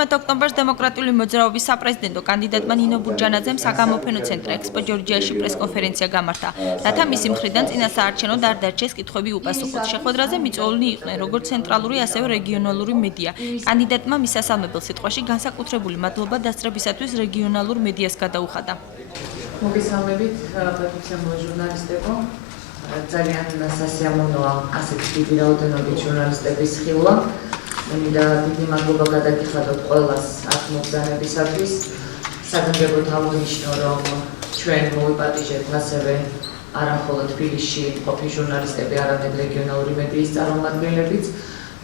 13 ოქტომბერს დემოკრატიული მოძრაობის საპრეზიდენტო კანდიდატმა ნინო ბურჯანაძემ საგამოფენო ცენტრ ექსპო ჯორჯიაში პრესკონფერენცია გამართა, რათა მისი მხრიდან წინასაარჩევნო დარდარჩეს კითხვები უპასუხოთ. შეხვედრაზე მიწვეულნი იყვნენ როგორც ცენტრალური, ასევე რეგიონალური მედია. კანდიდატმა მის სასალმებელ სიტყვაში განსაკუთრებული მადლობა დასწრებისათვის რეგიონალურ მედიას გადაუხადა. მოგესალმებით, პატივისცემულო ჟურნალისტებო. ძალიან სასიამოვნოა ასეთი დიდი რაოდენობით ჟურნალისტების ხილვა. მინდა დიდი მადლობა გადაგიხადოთ ყველას აქ მობრძანებისათვის. საგანგებოდ აღნიშნო, რომ ჩვენ მოვიპატიჟეთ ასევე არა მხოლოდ თბილისში მყოფი ჟურნალისტები, არამედ რეგიონალური მედიის წარმომადგენლებიც.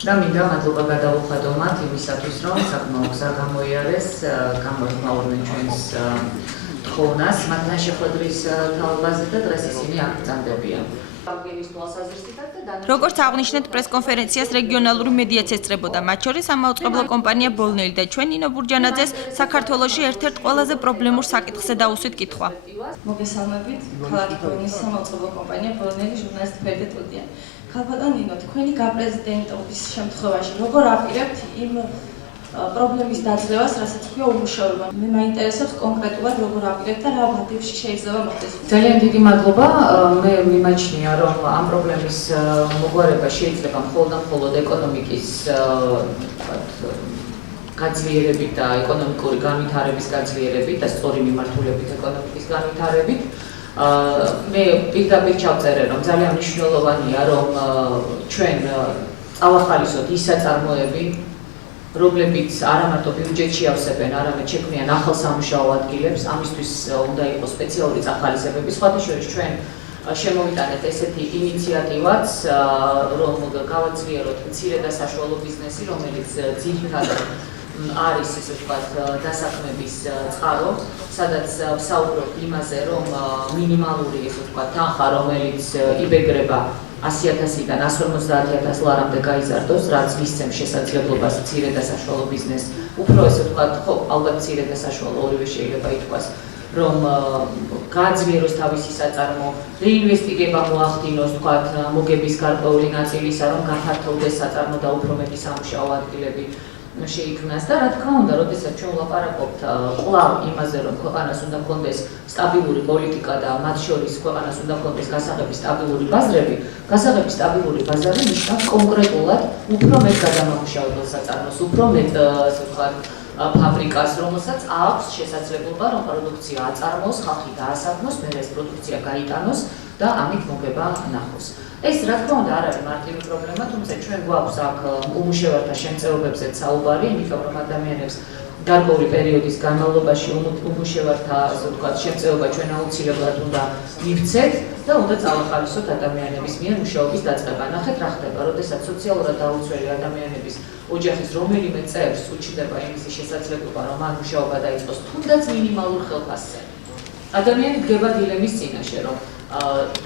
და მინდა მადლობა გადავუხადო მათ იმისათვის, რომ საკმაოდ გზა გამოიარეს, გამოთმაურნენ ჩვენს თხოვნას მათთან შეხვედრის თაობაზე და დღეს ისინი აქ ბრძანდებიან. როგორც აღნიშნეთ, პრესკონფერენციას რეგიონალური მედიაც ესწრებოდა, მათ შორის სამაუწყებლო კომპანია ბოლნელი და ჩვენ ნინო ბურჯანაძეს საქართველოში ერთ-ერთ ყველაზე პრობლემურ საკითხზე დაუსვით კითხვა. მოგესალმებით, ქალაქი ბოლნის სამაუწყებლო კომპანია ბოლნელი ჟურნალისტი ფერდე ტუდიანი. ქალბატონ ნინო, თქვენი გაპრეზიდენტობის შემთხვევაში როგორ აპირებთ იმ პრობლემის დაძლევას, რასაც ქვია უმუშევრობა? მე მაინტერესებს კონკრეტულად როგორ აპირებთ და რა ვადებში შეიძლება მოხდეს? ძალიან დიდი მადლობა. მე მიმაჩნია, რომ ამ პრობლემის მოგვარება შეიძლება მხოლოდ ეკონომიკის გაძლიერებით და ეკონომიკური განვითარების გაძლიერებით და სწორი მიმართულებით ეკონომიკის განვითარებით. მე პირდაპირ ჩავწერე, რომ ძალიან მნიშვნელოვანია, რომ ჩვენ წავახალისოთ ის საწარმოები, რომლებიც არა მარტო ბიუჯეტში ავსებენ, არამედ შექმნიან ახალ სამუშაო ადგილებს, ამისთვის უნდა იყოს სპეციალური წახალისებები. სხვათა შორის ჩვენ შემოვიტანეთ ესეთი ინიციატივაც, რომ გავაძლიეროთ მცირე და საშუალო ბიზნესი, რომელიც ძირითადად არის ესე ვთქვათ დასაქმების წყარო, სადაც ვსაუბრობ იმაზე, რომ მინიმალური ესე ვთქვათ თანხა, რომელიც იბეგრება 100,000-დან 150,000 ლარამდე გაიზარდოს, რაც მისცემს შესაძლებლობას მცირე და საშუალო ბიზნესს, უფრო ესე ვთქვათ, ხო, ალბათ მცირე და საშუალო ორივე შეიძლება ითქვას, რომ გააძლიეროს თავისი საწარმო, რეინვესტირება მოახდინოს, ვთქვათ, მოგების გარკვეული ნაწილისა, რომ გაფართოვდეს საწარმო და უფრო მეტი სამუშაო ადგილები შეიქმნას და რა თქმა უნდა, როდესაც ჩვენ ვლაპარაკობთ კვლავ იმაზე, რომ ქვეყანას უნდა ჰქონდეს სტაბილური პოლიტიკა და მათ შორის ქვეყანას უნდა ჰქონდეს გასაღების სტაბილური ბაზრები, გასაღების სტაბილური ბაზარი ნიშნავს კონკრეტულად უფრო მეტ გადამამუშავებელ საწარმოს, უფრო მეტ, ასე ვთქვათ, ფაბრიკას, რომელსაც აქვს შესაძლებლობა, რომ პროდუქცია აწარმოოს, ხალხი დაასაქმოს, მერე ეს პროდუქცია გაიტანოს და ამით მოგება ნახოს. ეს რა თქმა უნდა არ არის მარტივი პრობლემა, თუმცა ჩვენ გვაქვს აქ უმუშევართა შემწეობებზეც საუბარი, იმიტომ რომ ადამიანებს გარკვეული პერიოდის განმავლობაში უმუშევართა, ასე ვთქვათ, შემწეობა ჩვენ აუცილებლად უნდა მივცეთ და უნდა წავახალისოთ ადამიანების მიერ მუშაობის დაწყება. ნახეთ რა ხდება, როდესაც სოციალურად დაუცველი ადამიანების ოჯახის რომელიმე წევრს უჩნდება იმისი შესაძლებლობა, რომ მან მუშაობა დაიწყოს, თუნდაც მინიმალურ ხელფასზე. ადამიანი დგება დილემის წინაშე, რომ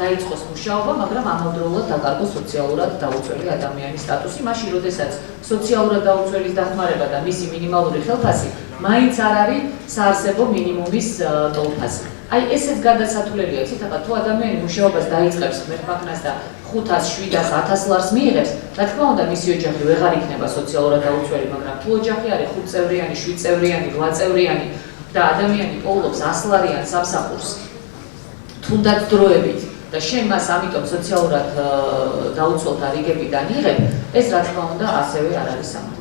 დაიწყოს მუშაობა, მაგრამ ამავდროულად დაკარგოს სოციალურად დაუცველი ადამიანის სტატუსი, მაშინ როდესაც სოციალურად დაუცველის დახმარება და მისი მინიმალური ხელფასი მაინც არ არის საარსებო მინიმუმის ტოლფასი. აი ესეც გადასათვლელია, ციტატა თუ ადამიანი მუშაობას დაიწყებს მერქაქნას და 500, 700, 1000 ლარს მიიღებს, რა თქმა უნდა მისი ოჯახი ვეღარ იქნება სოციალურად დაუცველი, მაგრამ თუ ოჯახი არის 5 წევრიანი, 7 წევრიანი, 8 წევრიანი და ადამიანი პოულობს 100 ლარიან სამსახურს, თუნდაც დროებით და შენ მას ამიტომ სოციალურად დაუცველთა რიგებიდან იღებ, ეს რა თქმა უნდა ასევე არ არის სამართლიანი.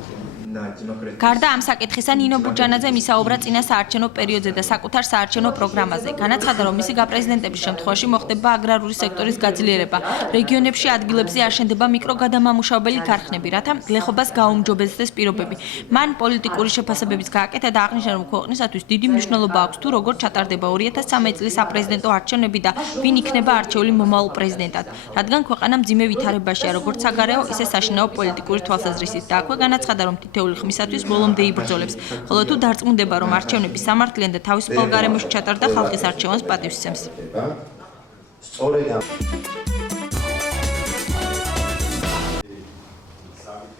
გარდა ამ საკითხისა, ნინო ბურჯანაძემ ისაუბრა წინასაარჩევნო პერიოდზე და საკუთარ საარჩევნო პროგრამაზე. განაცხადა, რომ მისი გაპრეზიდენტების შემთხვევაში მოხდება აგრარული სექტორის გაძლიერება. რეგიონებში ადგილებზე აშენდება მიკროგადამამუშავებელი ქარხნები, რათა გლეხობას გაუმჯობესდეს პირობები. მან პოლიტიკური შეფასებებიც გააკეთა და აღნიშნა, რომ ქვეყნისათვის დიდი მნიშვნელობა აქვს თუ როგორ ჩატარდება 2013 წლის საპრეზიდენტო არჩევნები და ვინ იქნება არჩეული მომავალ პრეზიდენტად, რადგან ქვეყანა მძიმე ვითარებაშია, როგორც საგარეო, ისე საშინაო პოლიტიკური თვალსაზრისით. და აქვე განაცხადა, რომ თითოეული ხმისათვის ბოლომდე იბრძოლებს, ხოლო თუ დარწმუნდება, რომ არჩევნები სამართლიან და თავისუფალ გარემოში ჩატარდა, ხალხის არჩევანს პატივს სცემს.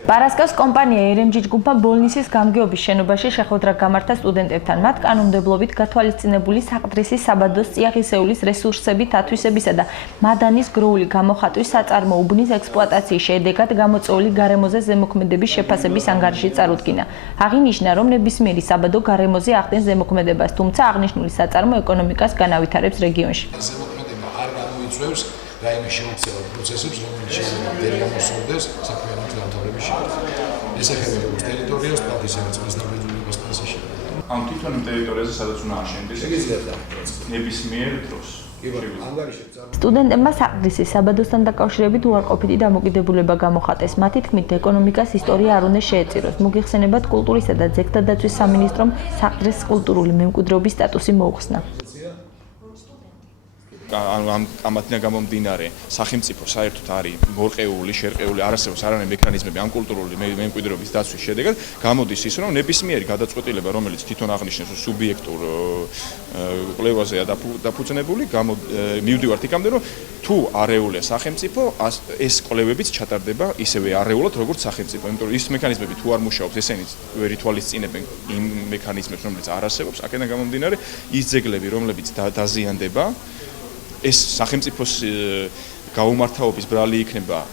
პარასკევს კომპანია ერემჯი ჯგუფმა ბოლნისის გამგეობის შენობაში შეხვედრა გამართა სტუდენტებთან. მათ კანონმდებლობით გათვალისწინებული საყდრისის საბადოს წიაღისეულის რესურსებით ათვისებისა და მადანის გროული გამოხატვის საწარმო უბნის ექსპლუატაციის შედეგად გამოწვეული გარემოზე ზემოქმედების შეფასების ანგარიში წარუდგინა. აღინიშნა, რომ ნებისმიერი საბადო გარემოზე ახდენს ზემოქმედებას, თუმცა აღნიშნული საწარმო ეკონომიკას განავითარებს რეგიონში. ზემოქმედება არ გამოიწვევს რაიმე შეუცვლელ პროცესებს, რომელიც შეიძლება ვერ გამოსწორდეს საქმიანობის დამთავრების შემდეგ. ეს ეხება როგორც ტერიტორიას, так ისე წყლის დაბეჭდილებას პროცესში. ამ თვითონ ტერიტორიაზე სადაც უნდა აშენდეს ნებისმიერ დროს. სტუდენტებმა საყდრისის საბადოსთან დაკავშირებით უარყოფითი დამოკიდებულება გამოხატეს. მათი თქმით, ეკონომიკას ისტორია არ უნდა შეეწიროს. მოგიხსენებათ, კულტურისა და ძეგლთა დაცვის სამინისტრომ საყდრის კულტურული მემკვიდრეობის სტატუსი მოუხსნა. ამათიდან გამომდინარე სახელმწიფო საერთოდ არის მორყეული, შერყეული, არ არსებობს არანაირი მექანიზმები ამ კულტურული მემკვიდრეობის დაცვის შედეგად, გამოდის ის, რომ ნებისმიერი გადაწყვეტილება, რომელიც თვითონ აღნიშნეს სუბიექტურ კვლევაზეა დაფუძნებული, მივდივართ იქამდე, რომ თუ არეულია სახელმწიფო, ეს კვლევებიც ჩატარდება ისევე არეულად, როგორც სახელმწიფო. იმიტომ რომ ის მექანიზმები თუ არ მუშაობს, ესენი ვერ ითვალისწინებენ იმ მექანიზმებს, რომელიც არ არსებობს, აქედან გამომდინარე, ის ძეგლები, რომლებიც დაზიანდება, ეს სახელმწიფოს გაუმართავობის ბრალი იქნება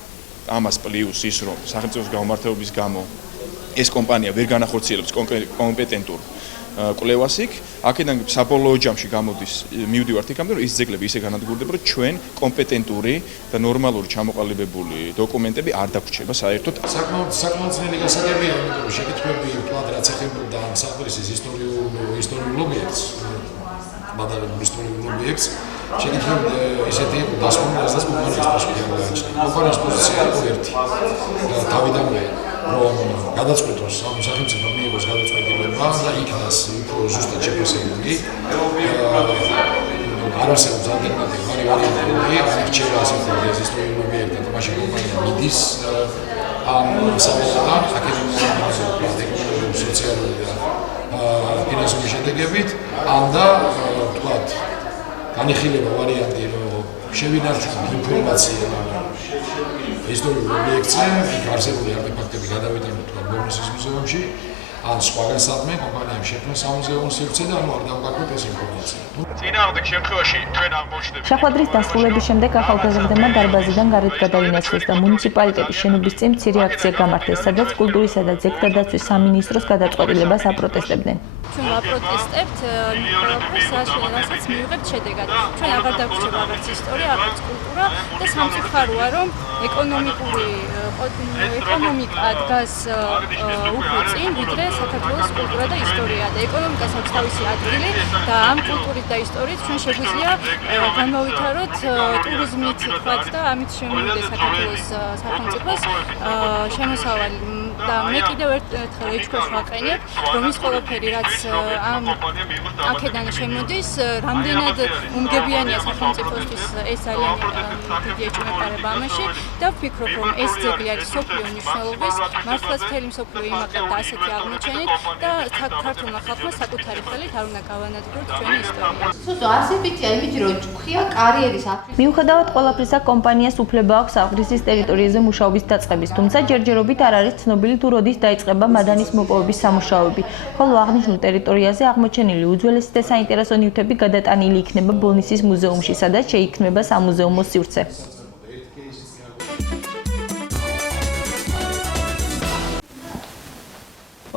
ამას პლუს ის, რომ სახელმწიფოს გაუმართავობის გამო ეს კომპანია ვერ განახორციელებს კომპეტენტურ კვლევას იქ, აქედან საბოლოო ჯამში გამოდის მივდივართ იქამდე, რომ ის ძეგლები ისე განადგურდება, რომ ჩვენ კომპეტენტური და ნორმალური ჩამოყალიბებული დოკუმენტები არ დაგვრჩება საერთოდ. საკმაოდ ძნელი გასაგებია, იმიტომ რომ შეკითხვები ვთქვათ, რაც ეხებოდა ამ საყდრისის ისტორიულ ობიექტს, მადანურ ისტორიულ ობიექტს. შეკითხვები ისეთი იყო დასკვნილი, რასაც კომპანიის პოზიცია გააჩნია. კომპანიის პოზიცია იყო ერთი. თავიდანვე რომ გადაწყვეტოს ამ სახელმწიფო მიიღოს გადაწყვეტილება და იქნას უფრო ზუსტად შეფასებული. არ არსებობს ალტერნატივა, არის ვარიანტები, არჩევა ასე ვთქვათ, ეს ისტორიული ობიექტი და მაშინ კომპანია მიდის ამ საბადოდან, აკადემიური, სოციალური და ფინანსური შედეგებით, და ვთქვათ, განიხილება ვარიანტი, რომ შევინარჩუნოთ ინფორმაცია ისტორიულ ობიექტზე, იქ არსებული არტეფაქტები გადავიტანოთ ბოლნისის მუზეუმში, ან სხვაგან სადმე კომპანიამ შექმნა სამუზეუმო სივრცე და არ დავგაკვირდეთ ეს ინფორმაცია. წინააღმდეგ შემთხვევაში ჩვენ აღმოჩნდებით. შეხვედრის დასრულების შემდეგ ახალგაზრდებმა დარბაზიდან გარეთ გადაინაცვლეს და მუნიციპალიტეტის შენობის წინ მცირე აქცია გამართეს, სადაც კულტურისა და ძეგლთა დაცვის სამინისტროს გადაწყვეტილებას აპროტესტებდნენ. ჩვენ ვაპროტესტებთ რასაც მივიღებთ შედეგად. ჩვენ აღარ დაგვრჩება აღარც ისტორია, აღარც კულტურა და სამწუხაროა, რომ ეკონომიკა დგას უფრო წინ, ვიდრე საქართველოს კულტურა და ისტორია და ეკონომიკას აქვს თავისი ადგილი და ამ კულტურით და ისტორიით ჩვენ შეგვიძლია განმოვითაროთ ტურიზმით თქვათ და ამით შემოვიდეს საქართველოს სახელმწიფოს შემოსავალი და მე კიდევ ერთხელ ეჭქვას ვაყენებ, რომ ის ყველაფერი რაც აქედან შემოდის, რამდენად უმგებიანია სახელმწიფოსთვის ეს ძალიან დიდი ეჭვმეპარება ამაში და ვფიქრობ, რომ ეს ძეგლი არის მსოფლიო მნიშვნელობის, მართლაც მთელი მსოფლიო იმაყებდა ასეთი აღმოჩენით და ქართულმა ხალხმა საკუთარი ხელით არ უნდა გავანადგუროთ ჩვენი ისტორია. სულ არსებითია იმით, რომ ჭუხია კარიერის მიუხედავად ყველაფრისა, კომპანიას უფლება აქვს საყდრისის ტერიტორიაზე მუშაობის დაწყების, თუმცა ჯერჯერობით არ არის ცნობილი თუ როდის დაიწყება მადანის მოპოვების სამუშაოები, ხოლო აღნიშნულ ტერიტორიაზე აღმოჩენილი უძველესი და საინტერესო ნივთები გადატანილი იქნება ბოლნისის მუზეუმში, სადაც შეიქმნება სამუზეუმო სივრცე.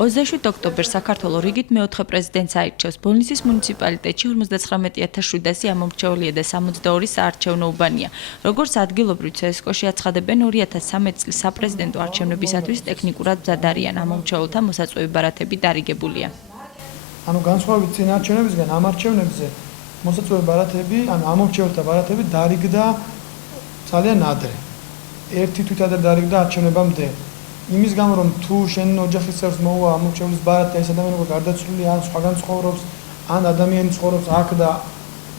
27 ოქტომბერს საქართველოს რიგით მეოთხე პრეზიდენტს აირჩევს. ბოლნისის მუნიციპალიტეტში 59700 ამომრჩეველია და 62 საარჩევნო უბანია. როგორც ადგილობრივ CSKO-ში აცხადებენ, 2013 წლის საპრეზიდენტო არჩევნებისათვის ტექნიკურად მზად არიან, ამომრჩეველთა მოსაწვევი ბარათები დარიგებულია. განსხვავებით წინა არჩევნებისგან ამ არჩევნებზე მოსაწვევი ბარათები, ამომრჩეველთა ბარათები დარიგდა ძალიან ადრე. ერთი თვით ადრე დარიგდა არჩევნებამდე. იმის გამო რომ თუ შენ ოჯახის წევრს მოუვა ამომრჩევლის ბარათი, ეს ადამიანი უკვე გარდაცვლილი ან სხვაგან ცხოვრობს, ან ადამიანი ცხოვრობს აქ და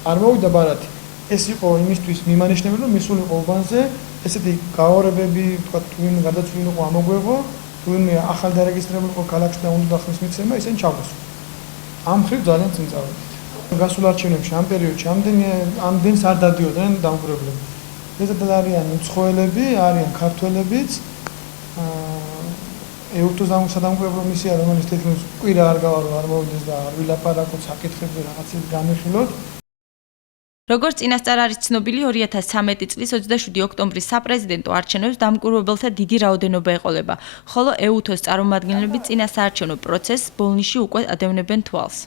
არ მოვიდა ბარათი, ეს იყო იმისთვის მიმანიშნებელი, რომ მისულიყო უბანზე ესეთი გაორებები, თქვა თუ ვინმე გარდაცვლილიყო ამოგვეღო, თუ ვინმე ახალ დარეგისტრებულიყო ქალაქში და უნდა დახმის მიცემა, ისინი ჩავდოსო. ამ ხრივ ძალიან წინ წავედით. გასულ არჩევნებში ამ პერიოდში ამდენს არ დადიოდნენ დამკვირვებლები. ესეთ არიან უცხოელები, არიან ქართველებიც. ეუთოს დამკვირვებლო მისია, რომელიც თითქმის კვირა არ გავა რომ არ მოვიდეს და არ ვილაპარაკოთ საკითხებზე რაღაცებს განვიხილოთ. როგორც წინასწარ არის ცნობილი, 2013 წლის 27 ოქტომბრის საპრეზიდენტო არჩევნებს დამკვირვებელთა დიდი რაოდენობა ეყოლება, ხოლო ეუთოს წარმომადგენლები წინა საარჩევნო პროცესს ბოლნისში უკვე ადევნებენ თვალს.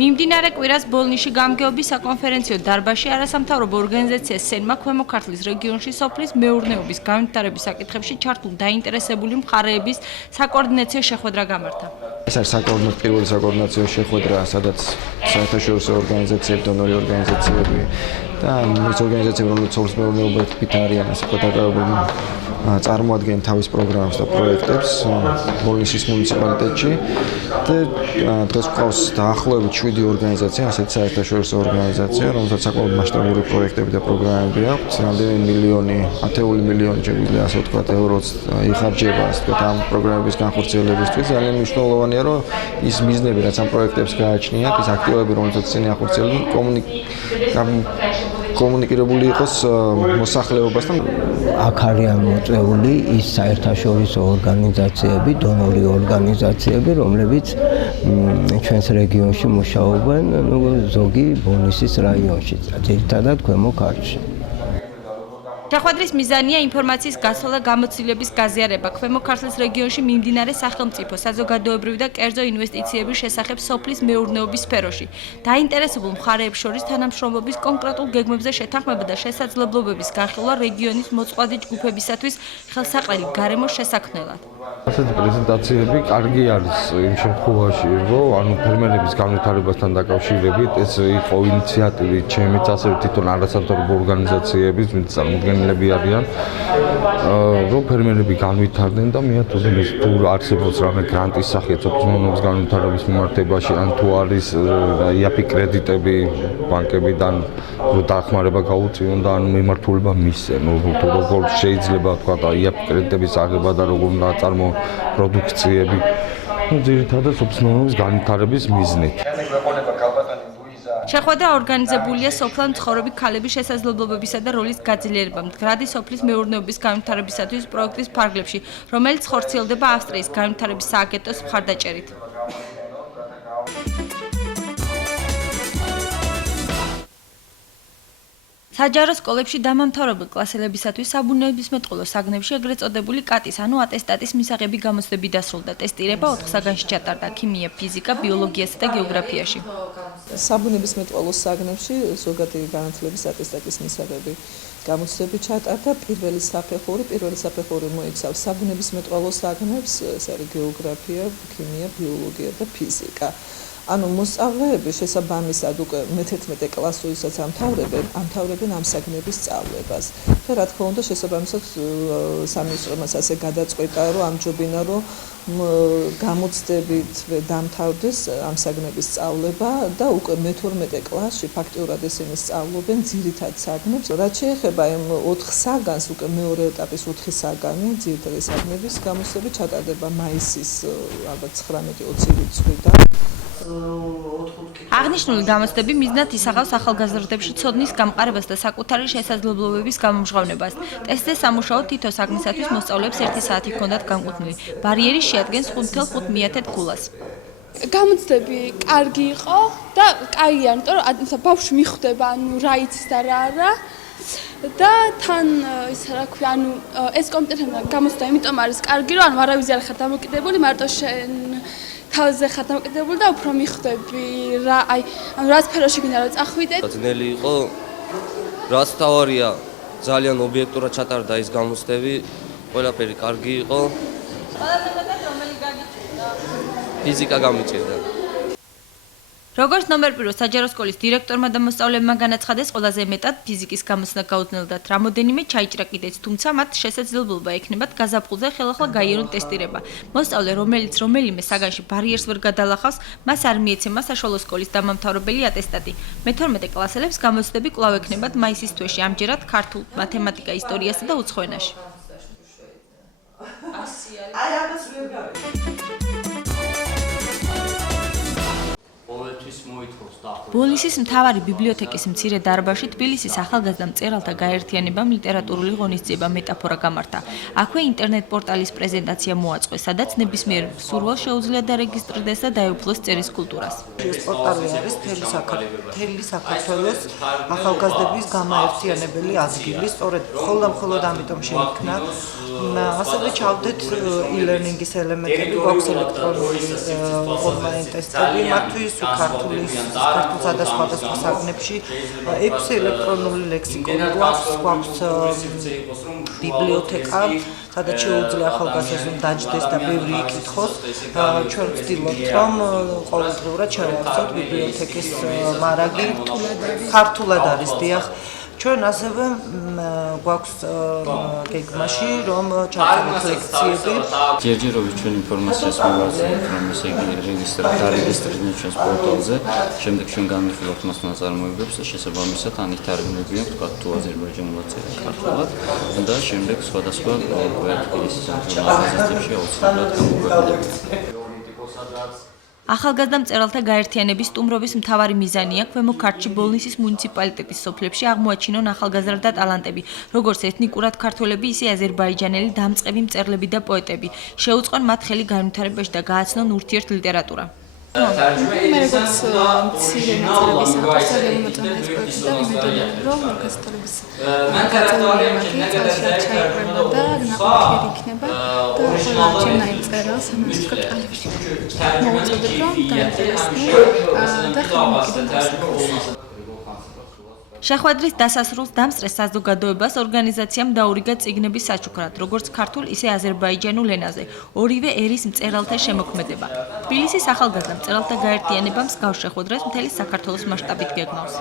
მიმდინარე კვირას ბოლნისში გამგეობის საკონფერენციო დარბაზში არასამთავრობო ორგანიზაცია სენმა ქვემო ქართლის რეგიონში სოფლის მეურნეობის განვითარების საკითხებში ჩართულ დაინტერესებული მხარეების საკოორდინაციო შეხვედრა გამართა. ეს არის პირველი საკოორდინაციო შეხვედრა, სადაც საერთაშორისო ორგანიზაციები, დონორი ორგანიზაციები და ის ორგანიზაციები, რომლებიც სოფლის მეურნეობით არიან, ასე ვთქვათ, დაკავებული წარმოადგენენ თავის პროგრამებს და პროექტებს ბოლნისის მუნიციპალიტეტში და დღეს გვყავს დაახლოებით 7 ორგანიზაცია, ასეთი საერთაშორისო ორგანიზაცია, რომელსაც საკმაოდ მასშტაბური პროექტები და პროგრამები აქვს, რამდენიმე მილიონი, ათეული მილიონი შეგვიძლია ასე ვთქვათ ევროც იხარჯება, ასე ვთქვათ, ამ პროგრამების განხორციელებისთვის. ძალიან მნიშვნელოვანია, რომ ის მიზნები, რაც ამ პროექტებს გააჩნიათ, ის აქტივები, რომელსაც წინ ახორციელებენ, კომუნიკირებული იყოს მოსახლეობასთან. აქ არიან მოწვეული ის საერთაშორისო ორგანიზაციები, დონორი ორგანიზაციები, რომლებიც ჩვენს რეგიონში მუშაობენ, ზოგი ბოლნისის რაიონში, ძირითადად ქვემო ქართლში. შეხვედრის მიზანია ინფორმაციის გასვლა და გამოცდილების გაზიარება ქვემო ქართლის რეგიონში მიმდინარე სახელმწიფო, საზოგადოებრივი და კერძო ინვესტიციების შესახებ სოფლის მეურნეობის სფეროში. დაინტერესებულ მხარეებს შორის თანამშრომლობის კონკრეტულ გეგმებზე შეთანხმება და შესაძლებლობების განხილვა რეგიონის მოწყვლადი ჯგუფებისათვის ხელსაყრელი გარემოს შესაქმნელად. ასეთი პრეზენტაციები კარგი არის იმ შემთხვევაში, რომ ფერმერების განვითარებასთან დაკავშირებით ეს იყო ინიციატივი ჩემიც, ასევე თვითონ არასამთავრობო ორგანიზაციების, ვინც წარმომადგენლები არიან, რომ ფერმერები განვითარდნენ და მეათოდენ ეს თუ არსებობს რამე გრანტის სახით სოფლის მეურნეობის განვითარების მიმართებაში, ან თუ არის იაფი კრედიტები ბანკებიდან, რომ დახმარება გაუწიონ და ან მიმართულება მისცენ, თუ როგორ შეიძლება თქვა იაფი კრედიტების აღება და როგორ უნდა აწარმოონ პროდუქციები, ძირითადად სოფლის მეურნეობის განვითარების მიზნით. შეხვედრა ორგანიზებულია სოფლად მცხოვრები ქალების შესაძლებლობებისა და როლის გაძლიერება მდგრადი სოფლის მეურნეობის განვითარებისათვის პროექტის ფარგლებში, რომელიც ხორციელდება ავსტრიის განვითარების სააგენტოს მხარდაჭერით. საჯარო სკოლებში დამამთავრებელ კლასელებისათვის საბუნებისმეტყველო საგნებში ეგრეთ წოდებული კატის, ანუ ატესტატის მისაღები გამოცდები დასრულდა. ტესტირება 4 საგანში ჩატარდა: ქიმია, ფიზიკა, ბიოლოგიასა და გეოგრაფიაში. საბუნებისმეტყველო საგნებში ზოგადი განათლების ატესტატის მისაღები გამოცდები ჩატარდა. პირველი საფეხური მოიცავს საბუნებისმეტყველო საგნებს, ეს არის გეოგრაფია, ქიმია, ბიოლოგია და ფიზიკა. ანუ მოსწავლეები შესაბამისად უკვე მე-11 კლასურისაც ამთავრებენ ამ საგნების სწავლებას. და რა თქმა უნდა შესაბამისად სამინისტრომაც ასე გადაწყვეტა, რომ ამჯობინა, რომ გამოცდებით დამთავრდეს ამ საგნების სწავლება და უკვე მე-12 კლასში ფაქტიურად ესენი სწავლობენ ძირითად საგნებს. რაც შეეხება იმ 4 საგანს, უკვე მეორე ეტაპის 4 საგანი ძირითადი საგნების გამოცდები ჩატარდება მაისის ალბათ 19-20 რიცხვიდან. აღნიშნული გამოცდები მიზნად ისახავს ახალგაზრდებში ცოდნის გამყარებას და საკუთარი შესაძლებლობების გამომჟღავნებას. ტესტზე სამუშაოდ თითო საგნისათვის მოსწავლეებს 1 საათი ჰქონდათ განკუთვნილი. ბარიერი შეადგენს 5.5 ქულას. გამოცდები კარგი იყო და კაია, იმიტომ რომ ბავშვი მიხვდება, ანუ რა იცის და რა არა. და თან ის რა ქვია, ანუ ეს კომპიუტერთან გამოცდა იმიტომ არის კარგი, რომ ანუ არავის არ ხარ დამოკიდებული, მარტო შენ თავზე ხარ დამოკიდებული და უფრო მიხვდები რა, აი, ანუ რა სფეროში გინდა რომ წახვიდე. ძნელი იყო, რაც თავარია, ძალიან ობიექტურად ჩატარდა ის გამოცდები, ყველაფერი კარგი იყო. ყველაზე მეტად რომელი გაგიჭირდა? ფიზიკა გამიჭირდა. როგორც ნომერ 1 საჯარო სკოლის დირექტორმა და მოსწავლეებმა განაცხადეს, ყველაზე მეტად ფიზიკის გამოცდა გაუძნელდათ. რამოდენიმე ჩაიჭრა კიდეც, თუმცა მათ შესაძლებლობა ექნებათ გაზაფხულზე ხელახლა გაიარონ ტესტირება. მოსწავლე, რომელიც რომელიმე საგანში ბარიერს ვერ გადალახავს, მას არ მიეცემა საშუალო სკოლის დამამთავრებელი ატესტატი. მე-12 კლასელებს გამოცდები კვლავ ექნებათ მაისის თვეში, ამჯერად ქართულ, მათემატიკა, ისტორიასა და უცხო ენაში. ყოველთვის მოითხოვს და ბოლნისის მთავარი ბიბლიოთეკის მცირე დარბაზში თბილისის ახალგაზრდა მწერალთა გაერთიანებამ ლიტერატურული ღონისძიება მეტაფორა გამართა. აქვე ინტერნეტ პორტალის პრეზენტაცია მოაწყვეს, სადაც ნებისმიერ მსურველს შეუძლია დარეგისტრდეს და დაეუფლოს წერის კულტურას. ეს პორტალი არის მთელი საქართველოს ახალგაზრდების გამაერთიანებელი ადგილი, სწორედ მხოლოდ ამიტომ შეიქმნა. ასევე ჩავდეთ e-learning-ის ელემენტები, გვაქვს ელექტრონული ონლაინ ტესტები, მათთვის ქართულის სხვადასხვა საგნებში 6 ელექტრონული ლექსიკონი გვაქვს ბიბლიოთეკა, სადაც შეუძლია ახალგაზრდებს დაჯდეს და ბევრი იკითხოს. ჩვენ ვცდილობთ, რომ ყოველდღიურად შევავსოთ ბიბლიოთეკის მარაგი ქართულად არის, დიახ. ჩვენ ასევე გვაქვს გეგმაში, რომ ჩავწეროთ ლექციები. ჯერჯერობით ჩვენ ინფორმაციას მოვარდნით, რომ ესე იგი დარეგისტრირდნენ ჩვენს პორტალზე. შემდეგ ჩვენ განვიხილავთ მას ნაწარმოებებს და შესაბამისად ანითარგმნებიან, თქვათ თუ აზერბაიჯანულად წერენ ქართულად და შემდეგ სხვადასხვა თბილისის ორგანიზაციებში აუცილებლად გამოგვეყოლებიან. ახალგაზრდა მწერალთა გაერთიანების სტუმრობის მთავარი მიზანია ქვემო ქართლში ბოლნისის მუნიციპალიტეტის სოფლებში აღმოაჩინონ ახალგაზრდა და ტალანტები, როგორც ეთნიკურად ქართველები, ისე აზერბაიჯანელი დამწყები მწერლები და პოეტები. შეუწყონ მათ ხელი განვითარებაში და გააცნონ ურთიერთ ლიტერატურა. მე როგორც მცირე ნაწილების ავტორი მომწონს პროექტი და ვიმედოვნებ, რომ გასტოლების გაწევრიანება ჩაიყვება და ნაყოფიერი იქნება და ჩემნაირ წერას ამას კატალოგში მოვუწოდებ, რომ დაინტერესდნენ და ხმამოკიდებას. შეხვედრის დასასრულს დამსწრეს საზოგადოებას ორგანიზაციამ დაურიგა წიგნების საჩუქრად, როგორც ქართულ, ისე აზერბაიჯანულ ენაზე, ორივე ერის მწერალთა შემოქმედება. თბილისის ახალგაზრდა მწერალთა გაერთიანება მსგავს შეხვედრას მთელი საქართველოს მასშტაბით გეგმავს.